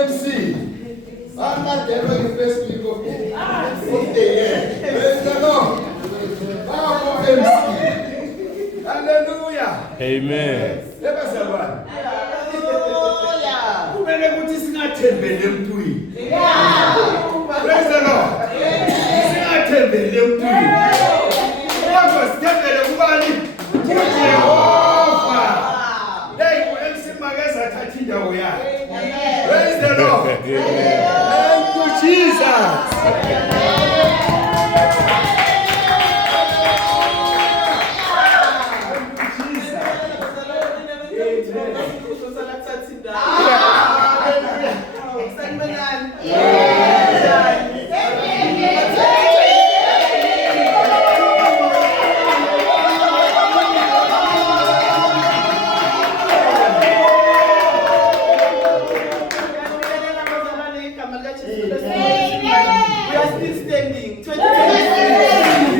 MC. I'm not the very best people of the year. Praise the Lord. Power MC. Hallelujah. Amen. Never say one. Hallelujah. Kumele kuthi singathembele emntwini. Praise the Lord. Singathembele emntwini. Kodwa sithembele kubani? kuJehova. Hey, MC Mageza thatha indawo yakhe. Praise the Lord. Thank you, Jesus. We are still standing. 2023.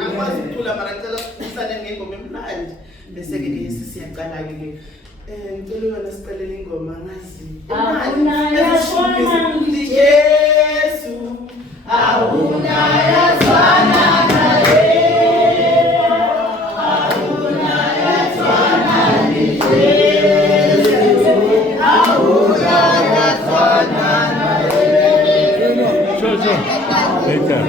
Angikwazi ukuthula mara ngicela sikhulumane ngengoma emnandi bese ke lesi siyaqala ke ngicela yona siqalele ingoma ngazi Yesu awunayazwana naye awunayazwana naye awunayazwana naye Later.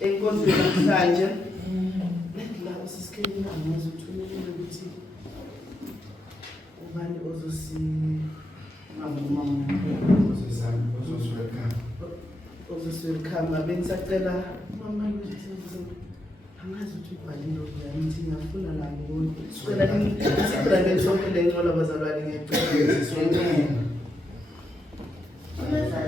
enkonzweni namhlanje la usisikeleni amazi uthulele ukuthi ubani ozoswelcome bengisacela mama angazi ukuthi ubhalile ukuthi ngiyafuna nabo sicela sicela ngizonke le ngcola bazalwane ngiyacela